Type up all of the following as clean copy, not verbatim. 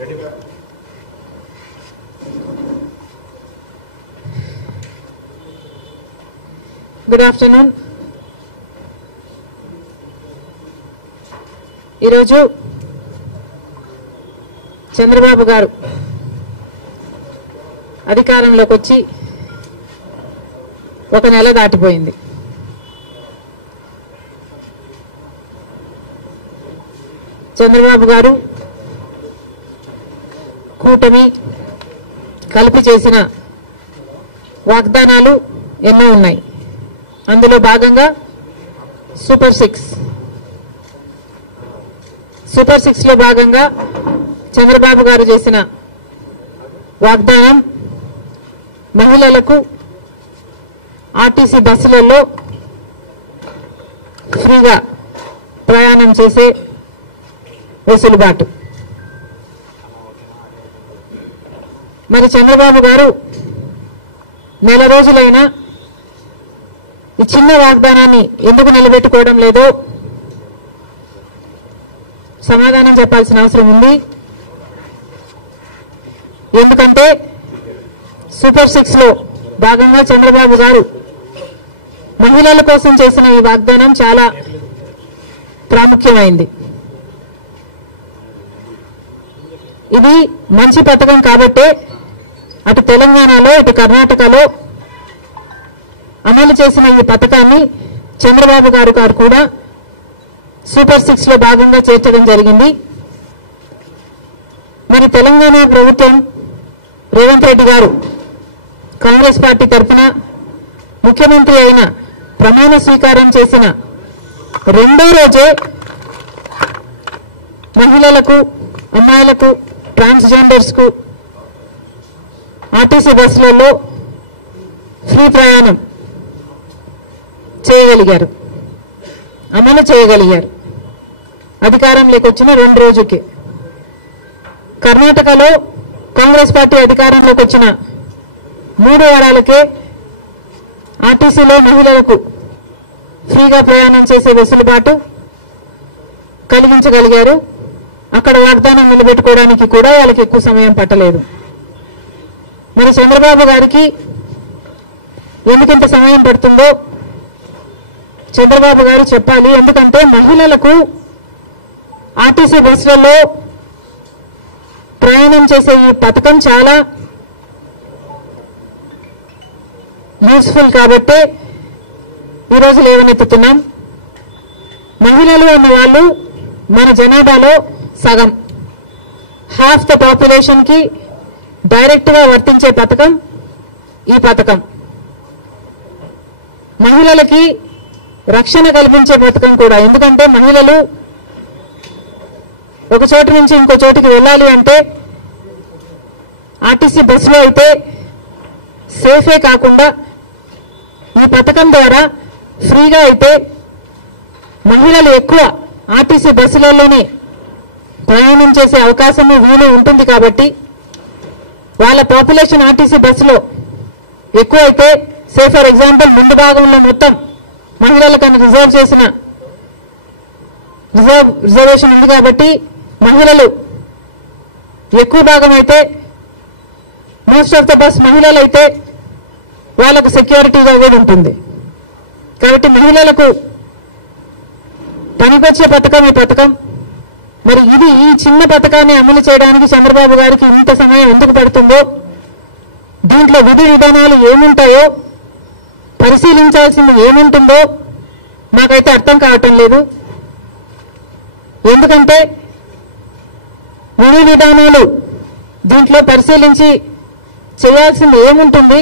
Good afternoon. ఈరోజు చంద్రబాబు గారు అధికారంలోకి వచ్చి ఒక నెల దాటిపోయింది. చంద్రబాబు గారు కూటమి కలిపి చేసిన వాగ్దానాలు ఎన్నో ఉన్నాయి. అందులో భాగంగా సూపర్ సిక్స్ లో భాగంగా చంద్రబాబు గారు చేసిన వాగ్దానం మహిళలకు ఆర్టీసీ బస్సులలో ఫ్రీగా ప్రయాణం చేసే వెసులుబాటు. మరి చంద్రబాబు గారు నెల రోజులైనా ఈ చిన్న వాగ్దానాన్ని ఎందుకు నిలబెట్టుకోవడం లేదో సమాధానం చెప్పాల్సిన అవసరం ఉంది. ఎందుకంటే సూపర్ 6 లో భాగంగా చంద్రబాబు గారు మహిళల కోసం చేసిన ఈ వాగ్దానం చాలా ప్రాముఖ్యమైంది. ఇది మంచి పథకం కాబట్టే అటు తెలంగాణలో ఇటు కర్ణాటకలో అమలు చేసిన ఈ పథకాన్ని చంద్రబాబు గారు కూడా సూపర్ 6 లో భాగంగా చేర్చడం జరిగింది. మరి తెలంగాణ ప్రభుత్వం రేవంత్ రెడ్డి గారు కాంగ్రెస్ పార్టీ తరఫున ముఖ్యమంత్రి అయిన ప్రమాణ స్వీకారం చేసిన రెండో రోజే మహిళలకు, అమ్మాయిలకు, ట్రాన్స్జెండర్స్ కు ఆర్టీసీ బస్సులలో ఫ్రీ ప్రయాణం చేయగలిగారు, అమలు చేయగలిగారు. అధికారంలోకి వచ్చిన 2 రోజుకి. కర్ణాటకలో కాంగ్రెస్ పార్టీ అధికారంలోకి వచ్చిన 3 వారాలకే ఆర్టీసీలో మహిళలకు ఫ్రీగా ప్రయాణం చేసే వెసులుబాటు కలిగించగలిగారు. అక్కడ వాగ్దానం నిలబెట్టుకోవడానికి కూడా వాళ్ళకి ఎక్కువ సమయం పట్టలేదు. మరి చంద్రబాబు గారికి ఎందుకింత సమయం పడుతుందో చంద్రబాబు గారు చెప్పాలి. ఎందుకంటే మహిళలకు ఆర్టీసీ బస్సులలో ప్రయాణం చేసే ఈ పథకం చాలా యూస్ఫుల్ కాబట్టే ఈరోజు లేవనెత్తుతున్నాం. మహిళలు అన్న వాళ్ళు మన జనాభాలో సగం, హాఫ్ ద పాపులేషన్ కి డైరెక్ట్ గా వర్తించే పథకం ఈ పథకం. మహిళలకి రక్షణ కల్పించే పథకం కూడా. ఎందుకంటే మహిళలు ఒక చోటు నుంచి ఇంకో చోటుకి వెళ్ళాలి అంటే ఆర్టీసీ బస్సులో అయితే సేఫే కాకుండా ఈ పథకం ద్వారా ఫ్రీగా అయితే మహిళలు ఎక్కువ ఆర్టీసీ బస్సులలోనే ప్రయాణం చేసే అవకాశము వీలు ఉంటుంది. కాబట్టి వాళ్ళ పాపులేషన్ ఆర్టీసీ బస్సులో ఎక్కువ అయితే, సే ఫర్ ఎగ్జాంపుల్ ముందు భాగంలో మొత్తం మహిళలకు రిజర్వ్ చేసిన రిజర్వేషన్ ఉంది కాబట్టి మహిళలు ఎక్కువ భాగం అయితే, మోస్ట్ ఆఫ్ ద బస్ మహిళలు అయితే వాళ్ళకు సెక్యూరిటీగా కూడా ఉంటుంది. కాబట్టి మహిళలకు పనికొచ్చే పథకం ఈ పథకం. మరి ఈ చిన్న పథకాన్ని అమలు చేయడానికి చంద్రబాబు గారికి ఇంత సమయం ఎందుకు పడుతుందో, దీంట్లో విధి విధానాలు ఏముంటాయో, పరిశీలించాల్సింది ఏముంటుందో మాకైతే అర్థం కావటం లేదు. ఎందుకంటే విధి విధానాలు దీంట్లో పరిశీలించి చేయాల్సింది ఏముంటుంది?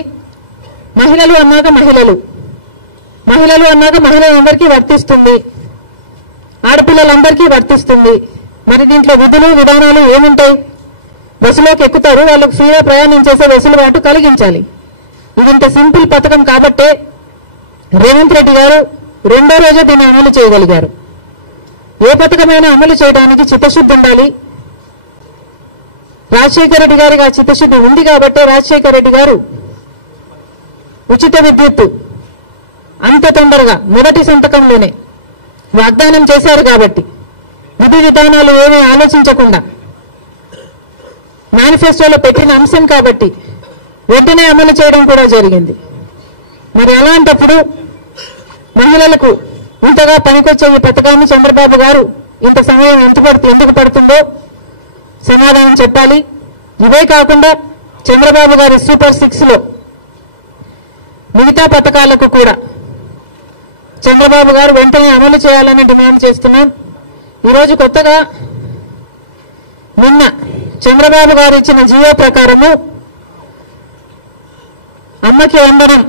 మహిళలు అన్నాక మహిళలందరికీ వర్తిస్తుంది, ఆడపిల్లలందరికీ వర్తిస్తుంది. మరి దీంట్లో విధులు విధానాలు ఏముంటాయి? బస్సులోకి ఎక్కుతారు, వాళ్ళకు ఫ్రీగా ప్రయాణం చేసే వెసులుబాటు కలిగించాలి. ఇది ఇంత సింపుల్ పథకం కాబట్టే రేవంత్ రెడ్డి గారు రెండో రోజే దీన్ని అమలు చేయగలిగారు. ఏ పథకమైనా అమలు చేయడానికి చిత్తశుద్ధి ఉండాలి. రాజశేఖర రెడ్డి గారికి ఆ చిత్తశుద్ధి ఉంది కాబట్టే రాజశేఖర రెడ్డి గారు ఉచిత విద్యుత్ అంత తొందరగా మొదటి సంతకంలోనే వాగ్దానం చేశారు. కాబట్టి విధి విధానాలు ఏమీ ఆలోచించకుండా మేనిఫెస్టోలో పెట్టిన అంశం కాబట్టి వెంటనే అమలు చేయడం కూడా జరిగింది. మరి అలాంటప్పుడు మహిళలకు ఇంతగా పనికొచ్చే ఈ పథకాన్ని చంద్రబాబు గారు ఇంత సమయం ఎందుకు పడుతుందో సమాధానం చెప్పాలి. ఇవే కాకుండా చంద్రబాబు గారి సూపర్ 6లో మిగతా పథకాలకు కూడా చంద్రబాబు గారు వెంటనే అమలు చేయాలని డిమాండ్ చేస్తున్నాం. ఈరోజు కొత్తగా నిన్న చంద్రబాబు గారు ఇచ్చిన జీవో ప్రకారము అమ్మకి వందనం